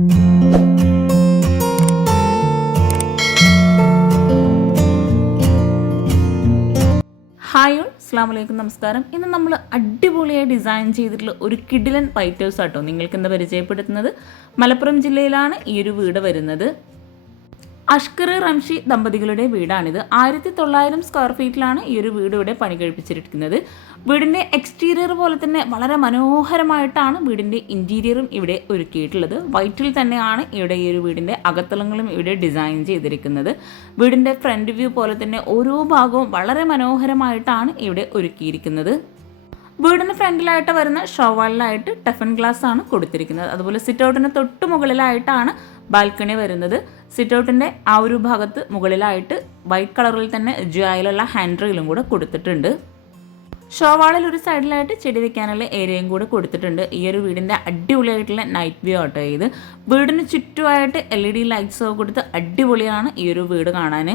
Hi അസ്സാം നമസ്കാരം. ഇന്ന് നമ്മൾ അടിപൊളിയായി ഡിസൈൻ ചെയ്തിട്ടുള്ള ഒരു കിഡിലൻ പൈറ്റേഴ്സ് ആട്ടോ നിങ്ങൾക്ക് എന്താ പരിചയപ്പെടുത്തുന്നത്. മലപ്പുറം ജില്ലയിലാണ് ഈ ഒരു വീട് വരുന്നത്. അഷ്കർ റംഷി ദമ്പതികളുടെ വീടാണിത്. ആയിരത്തി തൊള്ളായിരം സ്ക്വയർ ഫീറ്റിലാണ് ഈ ഒരു വീട് ഇവിടെ പണി കഴിപ്പിച്ചിരിക്കുന്നത് വീടിന്റെ എക്സ്റ്റീരിയർ പോലെ തന്നെ വളരെ മനോഹരമായിട്ടാണ് വീടിന്റെ ഇന്റീരിയറും ഇവിടെ ഒരുക്കിയിട്ടുള്ളത്. വൈറ്റിൽ തന്നെയാണ് ഇവിടെ ഈ ഒരു വീടിന്റെ അകത്തളങ്ങളും ഇവിടെ ഡിസൈൻ ചെയ്തിരിക്കുന്നത്. വീടിന്റെ ഫ്രണ്ട് വ്യൂ പോലെ തന്നെ ഓരോ ഭാഗവും വളരെ മനോഹരമായിട്ടാണ് ഇവിടെ ഒരുക്കിയിരിക്കുന്നത്. വീടിന് ഫ്രണ്ടിലായിട്ട് വരുന്ന ഷോവാളിലായിട്ട് ടഫൻ ഗ്ലാസ് ആണ് കൊടുത്തിരിക്കുന്നത്. അതുപോലെ സിറ്റ് ഔട്ടിന് തൊട്ട് മുകളിലായിട്ടാണ് ബാൽക്കണി വരുന്നത്. സിറ്റ് ഔട്ടിന്റെ ആ ഒരു ഭാഗത്ത് മുകളിലായിട്ട് വൈറ്റ് കളറിൽ തന്നെ ജ്വായിലുള്ള ഹാൻഡ് റെയിലും കൂടെ കൊടുത്തിട്ടുണ്ട്. ഷോവാളിൽ ഒരു സൈഡിലായിട്ട് ചെടി വെക്കാനുള്ള ഏരിയയും കൂടെ കൊടുത്തിട്ടുണ്ട്. ഈ ഒരു വീടിന്റെ അടിപൊളിയായിട്ടുള്ള നൈറ്റ് വ്യൂ ആട്ടോ ഇത്. വീടിന് ചുറ്റുമായിട്ട് എൽ ഇ ഡി ലൈറ്റ്സ് ഒക്കെ കൊടുത്ത് അടിപൊളിയാണ് ഈ ഒരു വീട് കാണാൻ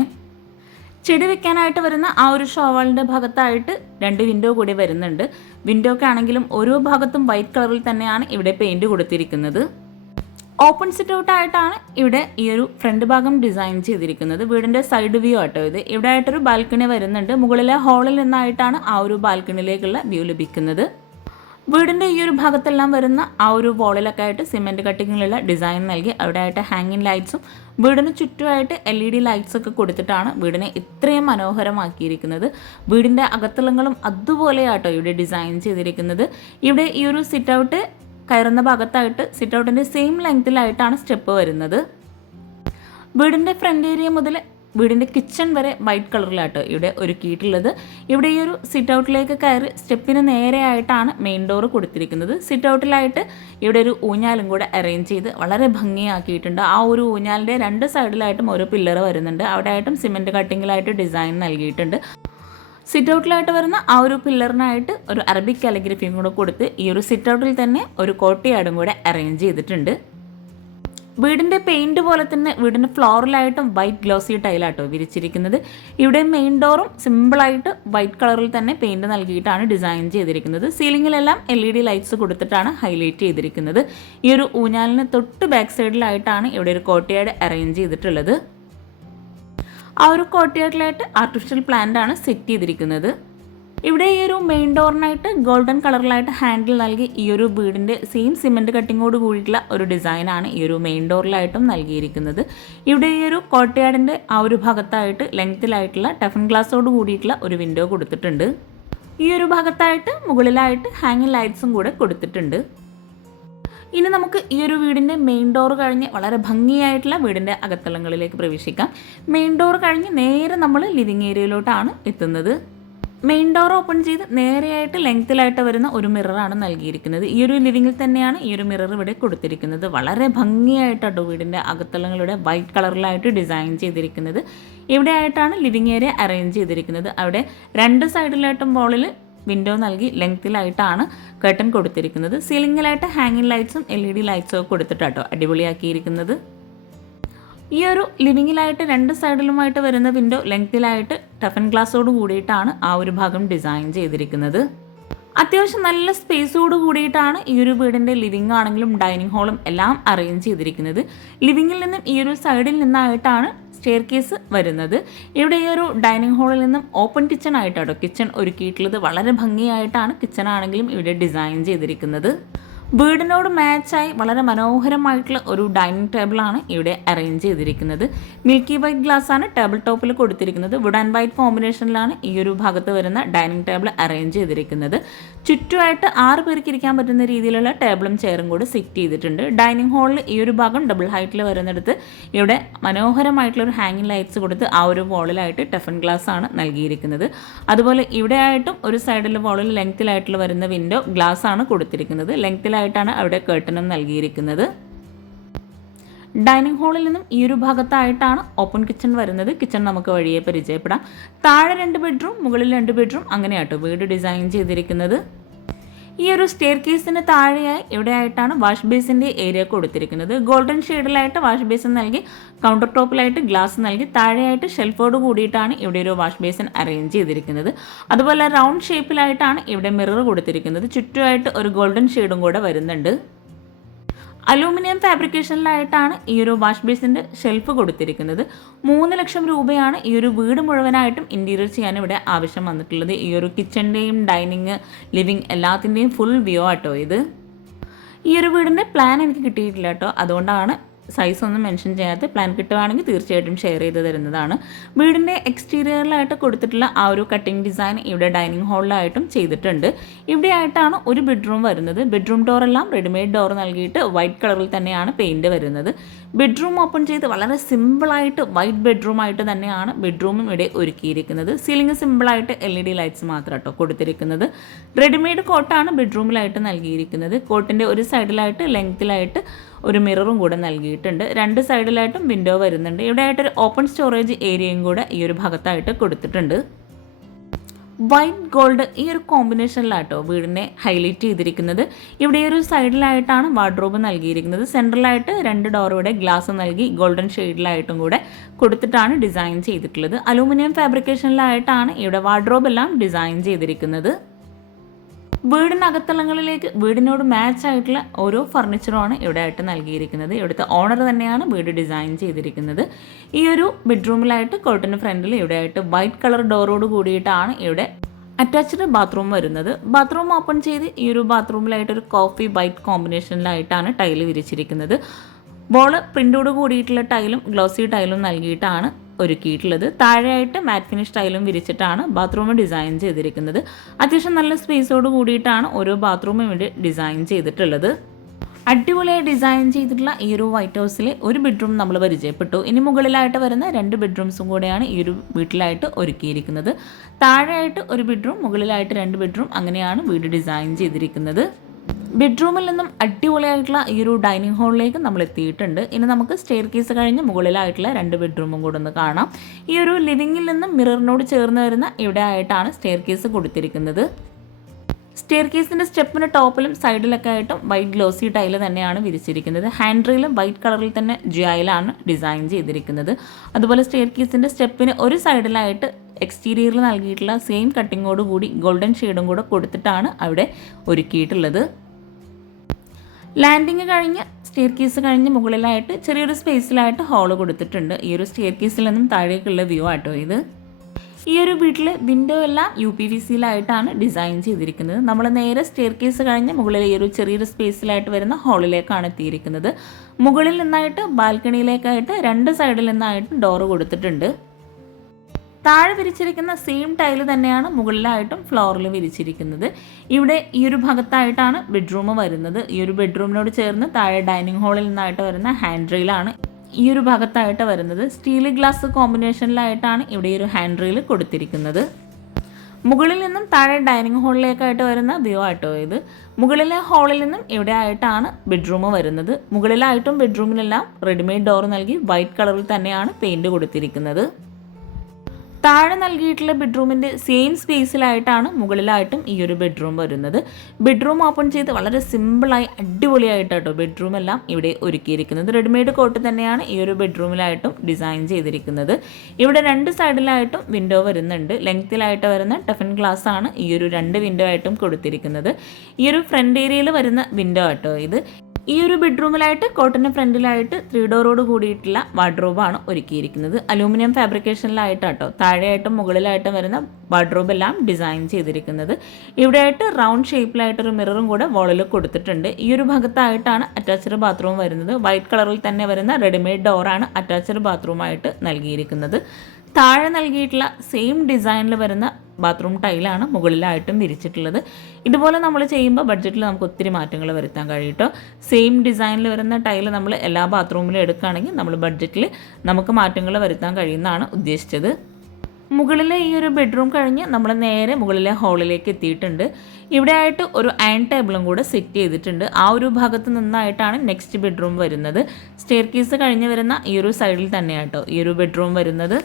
ചെടി വെക്കാനായിട്ട് വരുന്ന ആ ഒരു ഷോവാളിന്റെ ഭാഗത്തായിട്ട് രണ്ട് വിൻഡോ കൂടി വരുന്നുണ്ട്. വിൻഡോക്കാണെങ്കിലും ഓരോ ഭാഗത്തും വൈറ്റ് കളറിൽ തന്നെയാണ് ഇവിടെ പെയിന്റ് കൊടുത്തിരിക്കുന്നത്. ഓപ്പൺ സിറ്റ് ഔട്ട് ആയിട്ടാണ് ഇവിടെ ഈ ഒരു ഫ്രണ്ട് ഭാഗം ഡിസൈൻ ചെയ്തിരിക്കുന്നത്. വീടിന്റെ സൈഡ് വ്യൂ ആട്ടോ ഇത്. ഇവിടെ ആയിട്ടൊരു ബാൽക്കണി വരുന്നുണ്ട്. മുകളിലെ ഹാളിൽ നിന്നായിട്ടാണ് ആ ഒരു ബാൽക്കണിയിലേക്കുള്ള വ്യൂ ലഭിക്കുന്നത്. വീടിന്റെ ഈ ഒരു ഭാഗത്തെല്ലാം വരുന്ന ആ ഒരു വോളിലൊക്കെ ആയിട്ട് സിമെന്റ് കട്ടിങ്ങിലുള്ള ഡിസൈൻ നൽകി അവിടെ ആയിട്ട് ഹാങ്ങിങ് ലൈറ്റ്സും വീടിന് ചുറ്റുമായിട്ട് എൽ ഇ ഡി ലൈറ്റ്സ് ഒക്കെ കൊടുത്തിട്ടാണ് വീടിനെ ഇത്രയും മനോഹരമാക്കിയിരിക്കുന്നത്. വീടിന്റെ അകത്തളങ്ങളും അതുപോലെയാട്ടോ ഇവിടെ ഡിസൈൻ ചെയ്തിരിക്കുന്നത്. ഇവിടെ ഈ ഒരു സിറ്റ് ഔട്ട് കയറുന്ന ഭാഗത്തായിട്ട് സിറ്റ് ഔട്ടിന്റെ സെയിം ലെങ്തിലായിട്ടാണ് സ്റ്റെപ്പ് വരുന്നത്. വീടിന്റെ ഫ്രണ്ട് ഏരിയ മുതൽ വീടിന്റെ കിച്ചൺ വരെ വൈറ്റ് കളറിലാട്ടോ ഇവിടെ ഒരുക്കിയിട്ടുള്ളത്. ഇവിടെ ഈ ഒരു സിറ്റ് ഔട്ടിലേക്ക് കയറി സ്റ്റെപ്പിന് നേരെയായിട്ടാണ് മെയിൻ ഡോർ കൊടുത്തിരിക്കുന്നത്. സിറ്റ് ഔട്ടിലായിട്ട് ഇവിടെ ഒരു ഊഞ്ഞാലും കൂടെ അറേഞ്ച് ചെയ്ത് വളരെ ഭംഗിയാക്കിയിട്ടുണ്ട്. ആ ഒരു ഊഞ്ഞാലിന്റെ രണ്ട് സൈഡിലായിട്ടും ഓരോ പില്ലർ വരുന്നുണ്ട്. അവിടെ ആയിട്ടും സിമെന്റ് കട്ടിങ്ങിലായിട്ട് ഡിസൈൻ നൽകിയിട്ടുണ്ട്. സിറ്റ് ഔട്ടിലായിട്ട് വരുന്ന ആ ഒരു പില്ലറിനായിട്ട് ഒരു അറബിക് കാലിഗ്രഫിയും കൂടെ കൊടുത്ത് ഈ ഒരു സിറ്റ് ഔട്ടിൽ തന്നെ ഒരു കോട്ടയാടും കൂടെ അറേഞ്ച് ചെയ്തിട്ടുണ്ട്. വീടിന്റെ പെയിന്റ് പോലെ തന്നെ വീടിന്റെ ഫ്ലോറിലായിട്ടും വൈറ്റ് ഗ്ലോസി ടൈലാട്ടോ വിരിച്ചിരിക്കുന്നത്. ഇവിടെ മെയിൻ ഡോറും സിമ്പിളായിട്ട് വൈറ്റ് കളറിൽ തന്നെ പെയിന്റ് നൽകിയിട്ടാണ് ഡിസൈൻ ചെയ്തിരിക്കുന്നത്. സീലിങ്ങിലെല്ലാം എൽ ഇ ഡി ലൈറ്റ്സ് കൊടുത്തിട്ടാണ് ഹൈലൈറ്റ് ചെയ്തിരിക്കുന്നത്. ഈ ഒരു ഊഞ്ഞാലിന് തൊട്ട് ബാക്ക് സൈഡിലായിട്ടാണ് ഇവിടെ ഒരു കോട്ടയാട് അറേഞ്ച് ചെയ്തിട്ടുള്ളത്. ആ ഒരു കോട്ടയാട്ടിലായിട്ട് ആർട്ടിഫിഷ്യൽ പ്ലാന്റ് ആണ് സെറ്റ് ചെയ്തിരിക്കുന്നത്. ഇവിടെ ഈ ഒരു മെയിൻ ഡോറിനായിട്ട് ഗോൾഡൻ കളറിലായിട്ട് ഹാൻഡിൽ നൽകി ഈ ഒരു വീടിന്റെ സെയിം സിമെന്റ് കട്ടിങ്ങോട് കൂടിയിട്ടുള്ള ഒരു ഡിസൈനാണ് ഈ ഒരു മെയിൻ ഡോറിലായിട്ടും നൽകിയിരിക്കുന്നത്. ഇവിടെ ഈ ഒരു കോട്ടയാടിന്റെ ആ ഒരു ഭാഗത്തായിട്ട് ലെങ്ത്തിലായിട്ടുള്ള ടഫൻ ഗ്ലാസ്സോട് കൂടിയിട്ടുള്ള ഒരു വിൻഡോ കൊടുത്തിട്ടുണ്ട്. ഈ ഒരു ഭാഗത്തായിട്ട് മുകളിലായിട്ട് ഹാങ്ങിങ് ലൈറ്റ്സും കൂടെ കൊടുത്തിട്ടുണ്ട്. ഇനി നമുക്ക് ഈ ഒരു വീടിന്റെ മെയിൻ ഡോർ കഴിഞ്ഞ് വളരെ ഭംഗിയായിട്ടുള്ള വീടിന്റെ അകത്തളങ്ങളിലേക്ക് പ്രവേശിക്കാം. മെയിൻ ഡോർ കഴിഞ്ഞ് നേരെ നമ്മൾ ലിവിങ് ഏരിയയിലോട്ടാണ് എത്തുന്നത്. മെയിൻ ഡോർ ഓപ്പൺ ചെയ്ത് നേരെയായിട്ട് ലെങ്ത്തിലായിട്ട് വരുന്ന ഒരു മിററാണ് നൽകിയിരിക്കുന്നത്. ഈ ഒരു ലിവിങ്ങിൽ തന്നെയാണ് ഈ ഒരു മിറർ ഇവിടെ കൊടുത്തിരിക്കുന്നത്. വളരെ ഭംഗിയായിട്ടാണ് വീടിന്റെ അകത്തളങ്ങളുടെ വൈറ്റ് കളറിലായിട്ട് ഡിസൈൻ ചെയ്തിരിക്കുന്നത്. ഇവിടെ ആയിട്ടാണ് ലിവിങ് ഏരിയ അറേഞ്ച് ചെയ്തിരിക്കുന്നത്. അവിടെ രണ്ട് സൈഡിലായിട്ടും ബോളിൽ വിൻഡോ നൽകി ലെങ്ത്തിലായിട്ടാണ് കർട്ടൻ കൊടുത്തിരിക്കുന്നത്. സീലിങ്ങിലായിട്ട് ഹാങ്ങിങ് ലൈറ്റ്സും എൽ ഇ ഡി ലൈറ്റ്സും ഒക്കെ കൊടുത്തിട്ടാട്ടോ അടിപൊളിയാക്കിയിരിക്കുന്നത്. ഈ ഒരു ലിവിങ്ങിലായിട്ട് രണ്ട് സൈഡിലുമായിട്ട് വരുന്ന വിൻഡോ ലെങ്ത്തിലായിട്ട് ടഫൻ ഗ്ലാസ്സോട് കൂടിയിട്ടാണ് ആ ഒരു ഭാഗം ഡിസൈൻ ചെയ്തിരിക്കുന്നത്. അത്യാവശ്യം നല്ല സ്പേസോട് കൂടിയിട്ടാണ് ഈ ഒരു വീടിന്റെ ലിവിംഗ് ആണെങ്കിലും ഡൈനിങ് ഹാളും എല്ലാം അറേഞ്ച് ചെയ്തിരിക്കുന്നത്. ലിവിങ്ങിൽ നിന്നും ഈ ഒരു സൈഡിൽ നിന്നായിട്ടാണ് സ്റ്റെയർ കേസ് വരുന്നത്. ഇവിടെ ഈ ഒരു ഡൈനിങ് ഹാളിൽ നിന്നും ഓപ്പൺ കിച്ചൺ ആയിട്ടാണ് കിച്ചൺ ഒരുക്കിയിട്ടുള്ളത്. വളരെ ഭംഗിയായിട്ടാണ് കിച്ചൺ ആണെങ്കിലും ഇവിടെ ഡിസൈൻ ചെയ്തിരിക്കുന്നത്. വീടിനോട് മാച്ചായി വളരെ മനോഹരമായിട്ടുള്ള ഒരു ഡൈനിങ് ടേബിളാണ് ഇവിടെ അറേഞ്ച് ചെയ്തിരിക്കുന്നത്. മിൽക്കി വൈറ്റ് ഗ്ലാസ് ആണ് ടേബിൾ ടോപ്പിൽ കൊടുത്തിരിക്കുന്നത്. വുഡ് ആൻഡ് വൈറ്റ് കോമ്പിനേഷനിലാണ് ഈ ഒരു ഭാഗത്ത് വരുന്ന ഡൈനിങ് ടേബിൾ അറേഞ്ച് ചെയ്തിരിക്കുന്നത്. ചുറ്റുമായിട്ട് ആറ് പേർക്ക് ഇരിക്കാൻ പറ്റുന്ന രീതിയിലുള്ള ടേബിളും ചെയറും കൂടി സെറ്റ് ചെയ്തിട്ടുണ്ട്. ഡൈനിങ് ഹാളിൽ ഈ ഒരു ഭാഗം ഡബിൾ ഹൈറ്റിൽ വരുന്നിടത്ത് ഇവിടെ മനോഹരമായിട്ടുള്ള ഒരു ഹാങ്ങിങ് ലൈറ്റ്സ് കൊടുത്ത് ആ ഒരു വോളിലായിട്ട് ടെഫൻ ഗ്ലാസ് ആണ് നൽകിയിരിക്കുന്നത്. അതുപോലെ ഇവിടെ ആയിട്ടും ഒരു സൈഡിൽ വോളിൽ ലെങ്ത്തിലായിട്ടുള്ള വരുന്ന വിൻഡോ ഗ്ലാസ് ആണ് കൊടുത്തിരിക്കുന്നത്. ലെങ്ത്തിലായിട്ടാണ് അവിടെ കേട്ടനും നൽകിയിരിക്കുന്നത്. ഡൈനിങ് ഹാളിൽ നിന്നും ഈ ഒരു ഭാഗത്തായിട്ടാണ് ഓപ്പൺ കിച്ചൺ വരുന്നത്. കിച്ചൺ നമുക്ക് വഴിയെ പരിചയപ്പെടാം. താഴെ രണ്ട് ബെഡ്റൂം മുകളിൽ രണ്ട് ബെഡ്റൂം അങ്ങനെയാട്ടോ വീട് ഡിസൈൻ ചെയ്തിരിക്കുന്നത്. ഈ ഒരു സ്റ്റെയർ കേസിന് താഴെയായി ഇവിടെയായിട്ടാണ് വാഷ് ബേസിന്റെ ഏരിയ കൊടുത്തിരിക്കുന്നത്. ഗോൾഡൻ ഷെയ്ഡിലായിട്ട് വാഷ് ബേസിൻ നൽകി കൗണ്ടർ ടോപ്പിലായിട്ട് ഗ്ലാസ് നൽകി താഴെയായിട്ട് ഷെൽഫോട് കൂടിയിട്ടാണ് ഇവിടെ ഒരു വാഷ് ബേസിൻ അറേഞ്ച് ചെയ്തിരിക്കുന്നത്. അതുപോലെ റൗണ്ട് ഷേപ്പിലായിട്ടാണ് ഇവിടെ മിറർ കൊടുത്തിരിക്കുന്നത്. ചുറ്റുമായിട്ട് ഒരു ഗോൾഡൻ ഷെയ്ഡും കൂടെ വരുന്നുണ്ട്. അലൂമിനിയം ഫാബ്രിക്കേഷനിലായിട്ടാണ് ഈ ഒരു വാഷ് ബേസിന്റെ ഷെൽഫ് കൊടുത്തിരിക്കുന്നത്. മൂന്ന് ലക്ഷം രൂപയാണ് ഈ ഒരു വീട് മുഴുവനായിട്ടും ഇന്റീരിയർ ചെയ്യാൻ ഇവിടെ ആവശ്യം വന്നിട്ടുള്ളത്. ഈ ഒരു കിച്ചന്റെയും ഡൈനിങ് ലിവിങ് എല്ലാത്തിന്റെയും ഫുൾ വ്യൂ ആട്ടോ ഇത്. ഈ ഒരു വീടിന്റെ പ്ലാൻ എനിക്ക് കിട്ടിയിട്ടില്ല കേട്ടോ. അതുകൊണ്ടാണ് സൈസ് ഒന്നും മെൻഷൻ ചെയ്യാത്ത പ്ലാൻ കിട്ടുകയാണെങ്കിൽ തീർച്ചയായിട്ടും ഷെയർ ചെയ്ത് തരുന്നതാണ്. വീടിന്റെ എക്സ്റ്റീരിയറിലായിട്ട് കൊടുത്തിട്ടുള്ള ആ ഒരു കട്ടിംഗ് ഡിസൈൻ ഇവിടെ ഡൈനിങ് ഹാളിലായിട്ടും ചെയ്തിട്ടുണ്ട്. ഇവിടെ ആയിട്ടാണ് ഒരു ബെഡ്റൂം വരുന്നത്. ബെഡ്റൂം ഡോറെല്ലാം റെഡിമെയ്ഡ് ഡോർ നൽകിയിട്ട് വൈറ്റ് കളറിൽ തന്നെയാണ് പെയിന്റ് വരുന്നത്. ബെഡ്റൂം ഓപ്പൺ ചെയ്ത് വളരെ സിമ്പിളായിട്ട് വൈറ്റ് ബെഡ്റൂം ആയിട്ട് തന്നെയാണ് ബെഡ്റൂമും ഇവിടെ ഒരുക്കിയിരിക്കുന്നത്. സീലിംഗ് സിമ്പിളായിട്ട് എൽ ഇ ഡി ലൈറ്റ്സ് മാത്രം കേട്ടോ കൊടുത്തിരിക്കുന്നത്. റെഡിമെയ്ഡ് കോട്ടാണ് ബെഡ്റൂമിലായിട്ട് നൽകിയിരിക്കുന്നത്. കോട്ടിന്റെ ഒരു സൈഡിലായിട്ട് ലെങ്ത്തിലായിട്ട് ഒരു മിററും കൂടെ നൽകിയിട്ടുണ്ട്. രണ്ട് സൈഡിലായിട്ടും വിൻഡോ വരുന്നുണ്ട്. ഇവിടെ ആയിട്ടൊരു ഓപ്പൺ സ്റ്റോറേജ് ഏരിയയും കൂടെ ഈ ഒരു ഭാഗത്തായിട്ട് കൊടുത്തിട്ടുണ്ട്. വൈറ്റ് ഗോൾഡ് ഈ ഒരു കോമ്പിനേഷനിലാട്ടോ വീടിനെ ഹൈലൈറ്റ് ചെയ്തിരിക്കുന്നത്. ഇവിടെ ഒരു സൈഡിലായിട്ടാണ് വാർഡ്രോബ് നൽകിയിരിക്കുന്നത്. സെൻട്രലായിട്ട് രണ്ട് ഡോറോടെ ഗ്ലാസ് നൽകി ഗോൾഡൻ ഷെയ്ഡിലായിട്ടും കൂടെ കൊടുത്തിട്ടാണ് ഡിസൈൻ ചെയ്തിട്ടുള്ളത്. അലൂമിനിയം ഫാബ്രിക്കേഷനിലായിട്ടാണ് ഇവിടെ വാർഡ്രോബ് എല്ലാം ഡിസൈൻ ചെയ്തിരിക്കുന്നത്. വീടിനകത്തളങ്ങളിലേക്ക് വീടിനോട് മാച്ച് ആയിട്ടുള്ള ഓരോ ഫർണിച്ചറുമാണ് ഇവിടെ ആയിട്ട് നൽകിയിരിക്കുന്നത്. ഇവിടുത്തെ ഓണർ തന്നെയാണ് വീട് ഡിസൈൻ ചെയ്തിരിക്കുന്നത്. ഈ ഒരു ബെഡ്റൂമിലായിട്ട് കോട്ടിന് ഫ്രണ്ടിൽ ഇവിടെ ആയിട്ട് വൈറ്റ് കളർ ഡോറോട് കൂടിയിട്ടാണ് ഇവിടെ അറ്റാച്ച്ഡ് ബാത്റൂം വരുന്നത്. ബാത്റൂം ഓപ്പൺ ചെയ്ത് ഈ ഒരു ബാത്റൂമിലായിട്ട് ഒരു കോഫി വൈറ്റ് കോമ്പിനേഷനിലായിട്ടാണ് ടൈൽ വിരിച്ചിരിക്കുന്നത്. വോൾ പ്രിന്റോട് കൂടിയിട്ടുള്ള ടൈലും ഗ്ലോസി ടൈലും നൽകിയിട്ടാണ് ഒരുക്കിയിട്ടുള്ളത്. താഴെയായിട്ട് മാറ്റ് ഫിനിഷ് ടൈലും വിരിച്ചിട്ടാണ് ബാത്റൂം ഡിസൈൻ ചെയ്തിരിക്കുന്നത്. അത്യാവശ്യം നല്ല സ്പേസോട് കൂടിയിട്ടാണ് ഓരോ ബാത്റൂമും ഇവിടെ ഡിസൈൻ ചെയ്തിട്ടുള്ളത്. അടിപൊളിയായി ഡിസൈൻ ചെയ്തിട്ടുള്ള ഈ ഒരു വൈറ്റ് ഹൗസിലെ ഒരു ബെഡ്റൂം നമ്മൾ പരിചയപ്പെട്ടു. ഇനി മുകളിലായിട്ട് വരുന്ന രണ്ട് ബെഡ്റൂംസും കൂടെയാണ് ഈ ഒരു വീട്ടിലായിട്ട് ഒരുക്കിയിരിക്കുന്നത്. താഴെയായിട്ട് ഒരു ബെഡ്റൂം മുകളിലായിട്ട് രണ്ട് ബെഡ്റൂം അങ്ങനെയാണ് വീട് ഡിസൈൻ ചെയ്തിരിക്കുന്നത്. ബെഡ്റൂമിൽ നിന്നും അടിപൊളിയായിട്ടുള്ള ഈ ഒരു ഡൈനിങ് ഹാളിലേക്ക് നമ്മൾ എത്തിയിട്ടുണ്ട്. ഇനി നമുക്ക് സ്റ്റെയർ കേസ് കഴിഞ്ഞ് മുകളിലായിട്ടുള്ള രണ്ട് ബെഡ്റൂമും കൂടെ ഒന്ന് കാണാം. ഈ ഒരു ലിവിങ്ങിൽ നിന്നും മിററിനോട് ചേർന്ന് വരുന്ന ഇവിടെ ആയിട്ടാണ് സ്റ്റെയർ കേസ് കൊടുത്തിരിക്കുന്നത്. സ്റ്റെയർ കേസിന്റെ സ്റ്റെപ്പിന് ടോപ്പിലും സൈഡിലൊക്കെ ആയിട്ടും വൈറ്റ് ഗ്ലോസി ടൈൽ തന്നെയാണ് വിരിച്ചിരിക്കുന്നത്. ഹാൻഡ് വൈറ്റ് കളറിൽ തന്നെ ജിയായിലാണ് ഡിസൈൻ ചെയ്തിരിക്കുന്നത്. അതുപോലെ സ്റ്റെയർ കേസിന്റെ സ്റ്റെപ്പിന് ഒരു സൈഡിലായിട്ട് എക്സ്റ്റീരിയറിൽ നൽകിയിട്ടുള്ള സെയിം കട്ടിങ്ങോട് കൂടി ഗോൾഡൻ ഷെയ്ഡും കൂടെ കൊടുത്തിട്ടാണ് അവിടെ ഒരുക്കിയിട്ടുള്ളത്. ലാൻഡിങ് കഴിഞ്ഞ് സ്റ്റെയർ കേസ് കഴിഞ്ഞ് മുകളിലായിട്ട് ചെറിയൊരു സ്പേസിലായിട്ട് ഹോൾ കൊടുത്തിട്ടുണ്ട്. ഈ ഒരു സ്റ്റെയർ കേസിൽ നിന്നും താഴേക്കുള്ള വ്യൂ ആട്ടോ ഇത്. ഈ ഒരു വീട്ടിൽ വിൻഡോ എല്ലാം യു പി വി സിയിലായിട്ടാണ് ഡിസൈൻ ചെയ്തിരിക്കുന്നത്. നമ്മൾ നേരെ സ്റ്റെയർ കേസ് കഴിഞ്ഞ് മുകളിൽ ഈ ഒരു ചെറിയൊരു സ്പേസിലായിട്ട് വരുന്ന ഹാളിലേക്കാണ് എത്തിയിരിക്കുന്നത്. മുകളിൽ നിന്നായിട്ട് ബാൽക്കണിയിലേക്കായിട്ട് രണ്ട് സൈഡിൽ നിന്നായിട്ട് ഡോറ് കൊടുത്തിട്ടുണ്ട്. താഴെ വിരിച്ചിരിക്കുന്ന സെയിം ടൈൽ തന്നെയാണ് മുകളിലായിട്ടും ഫ്ലോറിൽ വിരിച്ചിരിക്കുന്നത്. ഇവിടെ ഈ ഒരു ഭാഗത്തായിട്ടാണ് ബെഡ്റൂം വരുന്നത്. ഈ ഒരു ബെഡ്റൂമിനോട് ചേർന്ന് താഴെ ഡൈനിങ് ഹാളിൽ നിന്നായിട്ട് വരുന്ന ഹാൻഡ് റെയിലാണ് ഈ ഒരു ഭാഗത്തായിട്ട് വരുന്നത്. സ്റ്റീൽ ഗ്ലാസ് കോമ്പിനേഷനിലായിട്ടാണ് ഇവിടെ ഈ ഒരു ഹാൻഡ് റെയിൽ കൊടുത്തിരിക്കുന്നത്. മുകളിൽ നിന്നും താഴെ ഡൈനിങ് ഹാളിലേക്കായിട്ട് വരുന്ന വ്യൂ ആയിട്ടോ ഇത്. മുകളിലെ ഹാളിൽ നിന്നും ഇവിടെ ആയിട്ടാണ് ബെഡ്റൂം വരുന്നത്. മുകളിലായിട്ടും ബെഡ്റൂമിലെല്ലാം റെഡിമെയ്ഡ് ഡോർ നൽകി വൈറ്റ് കളറിൽ തന്നെയാണ് പെയിന്റ് കൊടുത്തിരിക്കുന്നത്. താഴെ നൽകിയിട്ടുള്ള ബെഡ്റൂമിന്റെ സെയിം സ്പേസിലായിട്ടാണ് മുകളിലായിട്ടും ഈ ഒരു ബെഡ്റൂം വരുന്നത്. ബെഡ്റൂം ഓപ്പൺ ചെയ്ത് വളരെ സിമ്പിളായി അടിപൊളിയായിട്ടോ ബെഡ്റൂം എല്ലാം ഇവിടെ ഒരുക്കിയിരിക്കുന്നത്. റെഡിമെയ്ഡ് കോട്ട് തന്നെയാണ് ഈ ഒരു ബെഡ്റൂമിലായിട്ടും ഡിസൈൻ ചെയ്തിരിക്കുന്നത്. ഇവിടെ രണ്ട് സൈഡിലായിട്ടും വിൻഡോ വരുന്നുണ്ട്. ലെങ്ത്തിലായിട്ട് വരുന്ന ടഫൻ ഗ്ലാസ് ആണ് ഈ ഒരു രണ്ട് വിൻഡോ ആയിട്ടും കൊടുത്തിരിക്കുന്നത്. ഈ ഒരു ഫ്രണ്ട് ഏരിയയിൽ വരുന്ന വിൻഡോ ആട്ടോ ഇത്. ഈ ഒരു ബെഡ്റൂമിലായിട്ട് കോട്ടന്റെ ഫ്രണ്ടിലായിട്ട് ത്രീ ഡോറോട് കൂടിയിട്ടുള്ള വാർഡ്രോബാണ് ഒരുക്കിയിരിക്കുന്നത്. അലൂമിനിയം ഫാബ്രിക്കേഷനിലായിട്ടാട്ടോ താഴെയായിട്ടും മുകളിലായിട്ടും വരുന്ന വാർഡ്രോബ് എല്ലാം ഡിസൈൻ ചെയ്തിരിക്കുന്നത്. ഇവിടെയായിട്ട് റൗണ്ട് ഷേപ്പിലായിട്ടൊരു മിററും കൂടെ വോളിൽ കൊടുത്തിട്ടുണ്ട്. ഈ ഒരു ഭാഗത്തായിട്ടാണ് അറ്റാച്ച്ഡ് ബാത്റൂം വരുന്നത്. വൈറ്റ് കളറിൽ തന്നെ വരുന്ന റെഡിമെയ്ഡ് ഡോറാണ് അറ്റാച്ച്ഡ് ബാത്റൂമായിട്ട് നൽകിയിരിക്കുന്നത്. താഴെ നൽകിയിട്ടുള്ള സെയിം ഡിസൈനിൽ വരുന്ന ബാത്റൂം ടൈലാണ് മുകളിലായിട്ടും വിരിച്ചിട്ടുള്ളത്. ഇതുപോലെ നമ്മൾ ചെയ്യുമ്പോൾ ബഡ്ജറ്റിൽ നമുക്ക് ഒത്തിരി മാറ്റങ്ങൾ വരുത്താൻ കഴിയും സെയിം ഡിസൈനിൽ വരുന്ന ടൈൽ നമ്മൾ എല്ലാ ബാത്റൂമിലും എടുക്കുകയാണെങ്കിൽ നമ്മൾ ബഡ്ജറ്റിൽ നമുക്ക് മാറ്റങ്ങൾ വരുത്താൻ കഴിയുന്നതാണ് ഉദ്ദേശിച്ചത്. മുകളിലെ ഈ ഒരു ബെഡ്റൂം കഴിഞ്ഞ് നമ്മൾ നേരെ മുകളിലെ ഹാളിലേക്ക് എത്തിയിട്ടുണ്ട്. ഇവിടെ ആയിട്ട് ഒരു അയൺ ടേബിളും കൂടെ സെറ്റ് ചെയ്തിട്ടുണ്ട്. ആ ഒരു ഭാഗത്ത് നിന്നായിട്ടാണ് നെക്സ്റ്റ് ബെഡ്റൂം വരുന്നത്. സ്റ്റെയർ കേസ് കഴിഞ്ഞ് വരുന്ന ഈ ഒരു സൈഡിൽ തന്നെയാട്ടോ ഈ ഒരു ബെഡ്റൂം വരുന്നത്.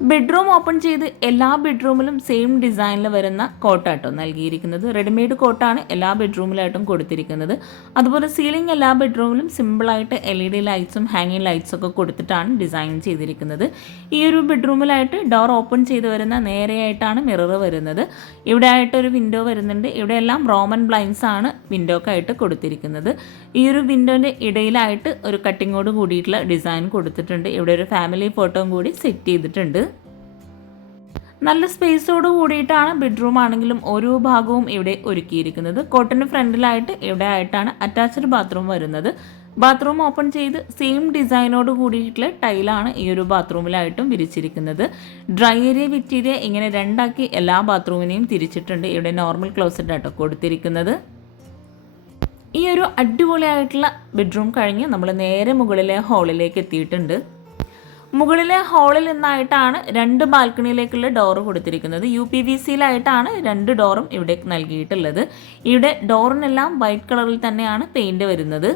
ബെഡ്റൂം ഓപ്പൺ ചെയ്ത് എല്ലാ ബെഡ്റൂമിലും സെയിം ഡിസൈനിൽ വരുന്ന കോട്ടാട്ടോ നൽകിയിരിക്കുന്നത്. റെഡിമെയ്ഡ് കോട്ടാണ് എല്ലാ ബെഡ്റൂമിലായിട്ടും കൊടുത്തിരിക്കുന്നത്. അതുപോലെ സീലിംഗ് എല്ലാ ബെഡ്റൂമിലും സിമ്പിളായിട്ട് എൽ ഇ ഡി ലൈറ്റ്സും ഹാങ്ങിങ് ലൈറ്റ്സും ഒക്കെ കൊടുത്തിട്ടാണ് ഡിസൈൻ ചെയ്തിരിക്കുന്നത്. ഈ ഒരു ബെഡ്റൂമിലായിട്ട് ഡോർ ഓപ്പൺ ചെയ്ത് വരുന്ന നേരെയായിട്ടാണ് മിറർ വരുന്നത്. ഇവിടെ ആയിട്ട് ഒരു വിൻഡോ വരുന്നുണ്ട്. ഇവിടെ എല്ലാം റോമൻ ബ്ലൈൻസ് ആണ് വിൻഡോക്കായിട്ട് കൊടുത്തിരിക്കുന്നത്. ഈ ഒരു വിൻഡോന്റെ ഇടയിലായിട്ട് ഒരു കട്ടിങ്ങോട് കൂടിയിട്ടുള്ള ഡിസൈൻ കൊടുത്തിട്ടുണ്ട്. ഇവിടെ ഒരു ഫാമിലി ഫോട്ടോയും കൂടി സെറ്റ് ചെയ്തിട്ടുണ്ട്. നല്ല സ്പേസോട് കൂടിയിട്ടാണ് ബെഡ്റൂം ആണെങ്കിലും ഓരോ ഭാഗവും ഇവിടെ ഒരുക്കിയിരിക്കുന്നത്. കോട്ടന് ഫ്രണ്ടിലായിട്ട് ഇവിടെ ആയിട്ടാണ് അറ്റാച്ച്ഡ് ബാത്റൂം വരുന്നത്. ബാത്റൂം ഓപ്പൺ ചെയ്ത് സെയിം ഡിസൈനോട് കൂടിയിട്ടുള്ള ടൈലാണ് ഈ ഒരു ബാത്റൂമിലായിട്ടും വിരിച്ചിരിക്കുന്നത്. ഡ്രൈ ഏരിയ വിറ്റീരിയ ഇങ്ങനെ രണ്ടാക്കി എല്ലാ ബാത്റൂമിനെയും തിരിച്ചിട്ടുണ്ട്. ഇവിടെ നോർമൽ ക്ലോസറ്റ് ആട്ടോ കൊടുത്തിരിക്കുന്നത്. ഈ ഒരു അടിപൊളിയായിട്ടുള്ള ബെഡ്റൂം കഴിഞ്ഞ് നമ്മൾ നേരെ മുകളിലെ ഹാളിലേക്ക് എത്തിയിട്ടുണ്ട്. മുകളിലെ ഹാളിൽ നിന്നായിട്ടാണ് രണ്ട് ബാൽക്കണിയിലേക്കുള്ള ഡോർ കൊടുത്തിരിക്കുന്നത്. യു പി വി സിയിലായിട്ടാണ് രണ്ട് ഡോറും ഇവിടെ നൽകിയിട്ടുള്ളത്. ഇവിടെ ഡോറിനെല്ലാം വൈറ്റ് കളറിൽ തന്നെയാണ് പെയിന്റ് വരുന്നത്.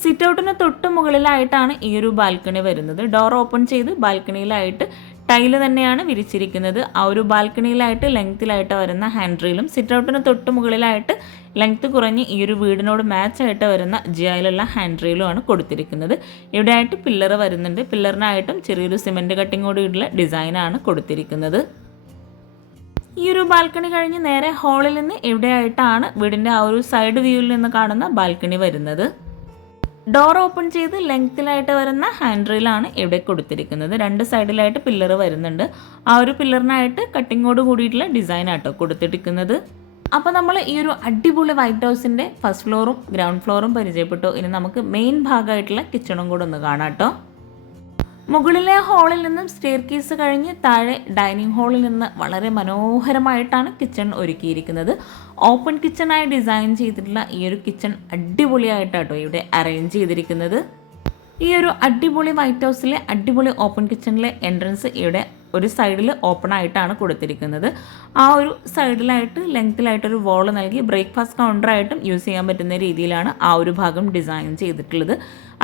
സിറ്റ് ഔട്ടിന് തൊട്ട് മുകളിലായിട്ടാണ് ഈ ഒരു ബാൽക്കണി വരുന്നത്. ഡോർ ഓപ്പൺ ചെയ്ത് ബാൽക്കണിയിലായിട്ട് ടൈൽ തന്നെയാണ് വിരിച്ചിരിക്കുന്നത്. ആ ഒരു ബാൽക്കണിയിലായിട്ട് ലെങ്ത്തിലായിട്ട് വരുന്ന ഹാൻഡ് റീലും സിറ്റ് ഔട്ടിന് തൊട്ട് മുകളിലായിട്ട് ലെങ്ത്ത് കുറഞ്ഞ് ഈ ഒരു വീടിനോട് മാച്ച് ആയിട്ട് വരുന്ന ജിയായിലുള്ള ഹാൻഡ് റെയിലുമാണ് കൊടുത്തിരിക്കുന്നത്. ഇവിടെ ആയിട്ട് പില്ലർ വരുന്നുണ്ട് പില്ലറിനായിട്ടും ചെറിയൊരു സിമെന്റ് കൂടിയിട്ടുള്ള ഡിസൈനാണ് കൊടുത്തിരിക്കുന്നത്. ഈ ഒരു ബാൽക്കണി കഴിഞ്ഞ് നേരെ ഹാളിൽ നിന്ന് എവിടെയായിട്ടാണ് വീടിന്റെ ആ ഒരു സൈഡ് വ്യൂവിൽ നിന്ന് കാണുന്ന ബാൽക്കണി വരുന്നത്. ഡോർ ഓപ്പൺ ചെയ്ത് ലെങ്ത്തിലായിട്ട് വരുന്ന ഹാൻഡ് റെയിലാണ് ഇവിടെ കൊടുത്തിരിക്കുന്നത്. രണ്ട് സൈഡിലായിട്ട് പില്ലർ വരുന്നുണ്ട്. ആ ഒരു പില്ലറിനായിട്ട് കട്ടിങ്ങോട് കൂടിയിട്ടുള്ള ഡിസൈനാട്ടോ കൊടുത്തിരിക്കുന്നത്. അപ്പോൾ നമ്മൾ ഈ ഒരു അടിപൊളി വൈറ്റ് ഹൗസിന്റെ ഫസ്റ്റ് ഫ്ലോറും ഗ്രൗണ്ട് ഫ്ലോറും പരിചയപ്പെട്ടു. ഇനി നമുക്ക് മെയിൻ ഭാഗമായിട്ടുള്ള കിച്ചണും കൂടെ ഒന്ന് കാണാം കേട്ടോ. മുകളിലെ ഹാളിൽ നിന്നും സ്റ്റെയർ കേസ് കഴിഞ്ഞ് താഴെ ഡൈനിങ് ഹാളിൽ നിന്ന് വളരെ മനോഹരമായിട്ടാണ് കിച്ചൺ ഒരുക്കിയിരിക്കുന്നത്. ഓപ്പൺ കിച്ചണായി ഡിസൈൻ ചെയ്തിട്ടുള്ള ഈ ഒരു കിച്ചൺ അടിപൊളിയായിട്ടാട്ടോ ഇവിടെ അറേഞ്ച് ചെയ്തിരിക്കുന്നത്. ഈ ഒരു അടിപൊളി വൈറ്റ് ഹൗസിലെ അടിപൊളി ഓപ്പൺ കിച്ചണിലെ എൻട്രൻസ് ഇവിടെ ഒരു സൈഡിൽ ഓപ്പൺ ആയിട്ടാണ് കൊടുത്തിരിക്കുന്നത്. ആ ഒരു സൈഡിലായിട്ട് ലെങ്ത്തിലായിട്ടൊരു വോൾ നൽകി ബ്രേക്ക്ഫാസ്റ്റ് കൗണ്ടറായിട്ടും യൂസ് ചെയ്യാൻ പറ്റുന്ന രീതിയിലാണ് ആ ഒരു ഭാഗം ഡിസൈൻ ചെയ്തിട്ടുള്ളത്.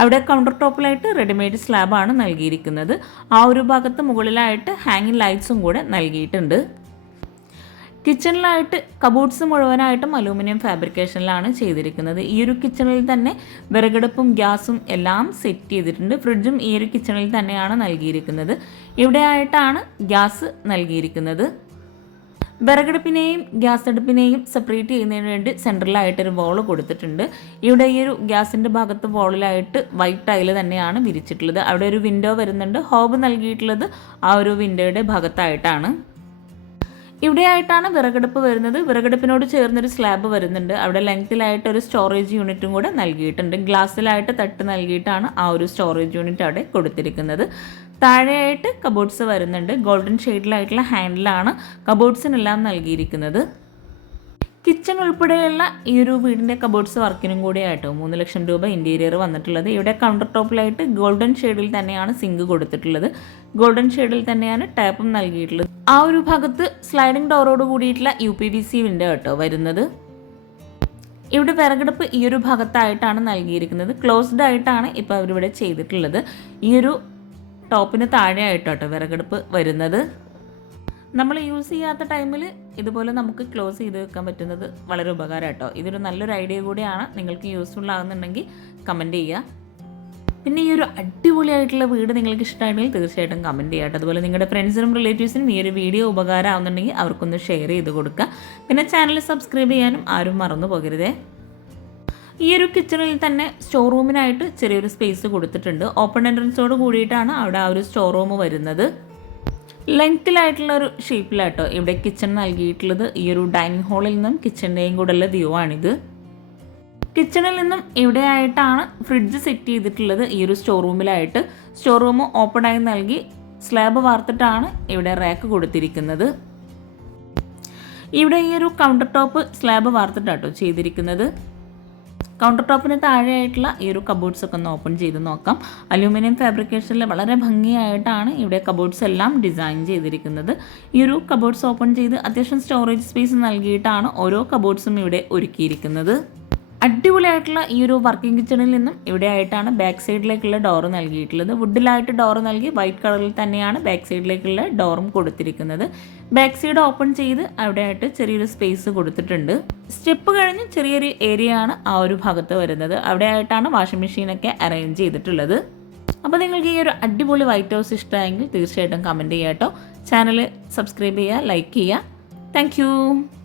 അവിടെ കൗണ്ടർ ടോപ്പിലായിട്ട് റെഡിമെയ്ഡ് സ്ലാബാണ് നൽകിയിരിക്കുന്നത്. ആ ഒരു ഭാഗത്ത് മുകളിലായിട്ട് ഹാങ്ങിങ് ലൈറ്റ്സും കൂടെ നൽകിയിട്ടുണ്ട്. കിച്ചണിലായിട്ട് കബോർഡ്സ് മുഴുവനായിട്ടും അലൂമിനിയം ഫാബ്രിക്കേഷനിലാണ് ചെയ്തിരിക്കുന്നത്. ഈ ഒരു കിച്ചണിൽ തന്നെ വിറകടുപ്പും ഗ്യാസും എല്ലാം സെറ്റ് ചെയ്തിട്ടുണ്ട്. ഫ്രിഡ്ജും ഈ ഒരു കിച്ചണിൽ തന്നെയാണ് നൽകിയിരിക്കുന്നത്. ഇവിടെ ആയിട്ടാണ് ഗ്യാസ് നൽകിയിരിക്കുന്നത്. വിറകടുപ്പിനെയും ഗ്യാസ് അടുപ്പിനെയും സെപ്പറേറ്റ് ചെയ്യുന്നതിന് വേണ്ടി സെൻട്രലായിട്ടൊരു വോൾ കൊടുത്തിട്ടുണ്ട്. ഇവിടെ ഈ ഒരു ഗ്യാസിന്റെ ഭാഗത്ത് വോളിലായിട്ട് വൈറ്റ് ടൈൽ തന്നെയാണ് വിരിച്ചിട്ടുള്ളത്. അവിടെ ഒരു വിൻഡോ വരുന്നുണ്ട്. ഹോബ് നൽകിയിട്ടുള്ളത് ആ ഒരു വിൻഡോയുടെ ഭാഗത്തായിട്ടാണ്. ഇവിടെയായിട്ടാണ് വിറകടുപ്പ് വരുന്നത്. വിറകടുപ്പിനോട് ചേർന്നൊരു സ്ലാബ് വരുന്നുണ്ട്. അവിടെ ലെങ്ത്തിലായിട്ട് ഒരു സ്റ്റോറേജ് യൂണിറ്റും കൂടെ നൽകിയിട്ടുണ്ട്. ഗ്ലാസ്സിലായിട്ട് തട്ട് നൽകിയിട്ടാണ് ആ ഒരു സ്റ്റോറേജ് യൂണിറ്റ് അവിടെ കൊടുത്തിരിക്കുന്നത്. താഴെയായിട്ട് കബോർഡ്സ് വരുന്നുണ്ട്. ഗോൾഡൻ ഷെയ്ഡിലായിട്ടുള്ള ഹാൻഡിലാണ് കബോർഡ്സിനെല്ലാം നൽകിയിരിക്കുന്നത്. കിച്ചൺ ഉൾപ്പെടെയുള്ള ഈ ഒരു വീടിന്റെ കബോർഡ്സ് വർക്കിനും കൂടി ആയിട്ടോ മൂന്ന് ലക്ഷം രൂപ ഇന്റീരിയർ വന്നിട്ടുള്ളത്. ഇവിടെ കൗണ്ടർ ടോപ്പിലായിട്ട് ഗോൾഡൻ ഷെയ്ഡിൽ തന്നെയാണ് സിങ്ക് കൊടുത്തിട്ടുള്ളത്. ഗോൾഡൻ ഷെയ്ഡിൽ തന്നെയാണ് ടാപ്പും നൽകിയിട്ടുള്ളത്. ആ ഒരു ഭാഗത്ത് സ്ലൈഡിംഗ് ഡോറോട് കൂടിയിട്ടുള്ള U P V C window കേട്ടോ വരുന്നത്. ഇവിടെ വിറകടുപ്പ് ഈ ഒരു ഭാഗത്തായിട്ടാണ് നൽകിയിരിക്കുന്നത്. ക്ലോസ്ഡ് ആയിട്ടാണ് ഇപ്പോൾ അവരിവിടെ ചെയ്തിട്ടുള്ളത്. ഈ ഒരു ടോപ്പിന് താഴെയായിട്ടോ വിറകടുപ്പ് വരുന്നത്. നമ്മൾ യൂസ് ചെയ്യാത്ത ടൈമിൽ ഇതുപോലെ നമുക്ക് ക്ലോസ് ചെയ്ത് വെക്കാൻ പറ്റുന്നത് വളരെ ഉപകാരം കേട്ടോ ഇതൊരു നല്ലൊരു ഐഡിയ കൂടിയാണ്. നിങ്ങൾക്ക് യൂസ്ഫുൾ ആകുന്നുണ്ടെങ്കിൽ കമന്റ് ചെയ്യുക പിന്നെ ഈ ഒരു അടിപൊളിയായിട്ടുള്ള വീട് നിങ്ങൾക്ക് ഇഷ്ടമായിട്ടുണ്ടെങ്കിൽ തീർച്ചയായിട്ടും കമന്റ് ചെയ്യാം കേട്ടോ. അതുപോലെ നിങ്ങളുടെ ഫ്രണ്ട്സിനും റിലേറ്റീവ്സിനും ഈ ഒരു വീഡിയോ ഉപകാരം ആവുന്നുണ്ടെങ്കിൽ അവർക്കൊന്ന് ഷെയർ ചെയ്ത് കൊടുക്കുക പിന്നെ ചാനൽ സബ്സ്ക്രൈബ് ചെയ്യാനും ആരും മറന്നു പോകരുതേ. ഈ ഒരു കിച്ചണിൽ തന്നെ സ്റ്റോർ റൂമിനായിട്ട് ചെറിയൊരു സ്പേസ് കൊടുത്തിട്ടുണ്ട്. ഓപ്പൺ എൻട്രൻസോട് കൂടിയിട്ടാണ് അവിടെ ആ ഒരു സ്റ്റോർ റൂം വരുന്നത്. ലെങ്ത്തിലായിട്ടുള്ള ഒരു ഷേപ്പിലാട്ടോ ഇവിടെ കിച്ചൺ നൽകിയിട്ടുള്ളത്. ഈ ഒരു ഡൈനിങ് ഹാളിൽ നിന്നും കിച്ചണിന്റെയും കൂടെയുള്ള വ്യൂ ആണിത് കിച്ചണിൽ നിന്നും ഇവിടെയായിട്ടാണ് ഫ്രിഡ്ജ് സെറ്റ് ചെയ്തിട്ടുള്ളത് ഈ ഒരു സ്റ്റോർ റൂമിലായിട്ട്. സ്റ്റോർ റൂം ഓപ്പൺ ആയി നൽകി സ്ലാബ് വാർത്തിട്ടാണ് ഇവിടെ റാക്ക് കൊടുത്തിരിക്കുന്നത്. ഇവിടെ ഈ ഒരു കൗണ്ടർ ടോപ്പ് സ്ലാബ് വാർത്തിട്ടാട്ടോ ചെയ്തിരിക്കുന്നത്. കൗണ്ടർ ടോപ്പിന് താഴെയായിട്ടുള്ള ഈ ഒരു കബോർഡ്സ് ഒക്കെ ഒന്ന് ഓപ്പൺ ചെയ്ത് നോക്കാം. അലൂമിനിയം ഫാബ്രിക്കേഷനിൽ വളരെ ഭംഗിയായിട്ടാണ് ഇവിടെ കബോർഡ്സ് എല്ലാം ഡിസൈൻ ചെയ്തിരിക്കുന്നത്. ഈ ഒരു കബോർഡ്സ് ഓപ്പൺ ചെയ്ത് അത്യാവശ്യം സ്റ്റോറേജ് സ്പേസ് നൽകിയിട്ടാണ് ഓരോ കബോർഡ്സും ഇവിടെ ഒരുക്കിയിരിക്കുന്നത്. അടിപൊളിയായിട്ടുള്ള ഈ ഒരു വർക്കിംഗ് കിച്ചണിൽ നിന്നും ഇവിടെ ആയിട്ടാണ് ബാക്ക് സൈഡിലേക്കുള്ള ഡോറ് നൽകിയിട്ടുള്ളത്. വുഡിലായിട്ട് ഡോറ് നൽകി വൈറ്റ് കളറിൽ തന്നെയാണ് ബാക്ക് സൈഡിലേക്കുള്ള ഡോറും കൊടുത്തിരിക്കുന്നത്. ബാക്ക് സൈഡ് ഓപ്പൺ ചെയ്ത് അവിടെ ആയിട്ട് ചെറിയൊരു സ്പേസ് കൊടുത്തിട്ടുണ്ട്. സ്റ്റെപ്പ് കഴിഞ്ഞ് ചെറിയൊരു ഏരിയ ആണ് ആ ഒരു ഭാഗത്ത് വരുന്നത്. അവിടെ ആയിട്ടാണ് വാഷിംഗ് മെഷീനൊക്കെ അറേഞ്ച് ചെയ്തിട്ടുള്ളത്. അപ്പോൾ നിങ്ങൾക്ക് ഈ ഒരു അടിപൊളി വൈറ്റ് ഹൗസ് ഇഷ്ടമായെങ്കിൽ തീർച്ചയായിട്ടും കമന്റ് ചെയ്യാം കേട്ടോ ചാനൽ സബ്സ്ക്രൈബ് ചെയ്യുക ലൈക്ക് ചെയ്യുക. താങ്ക്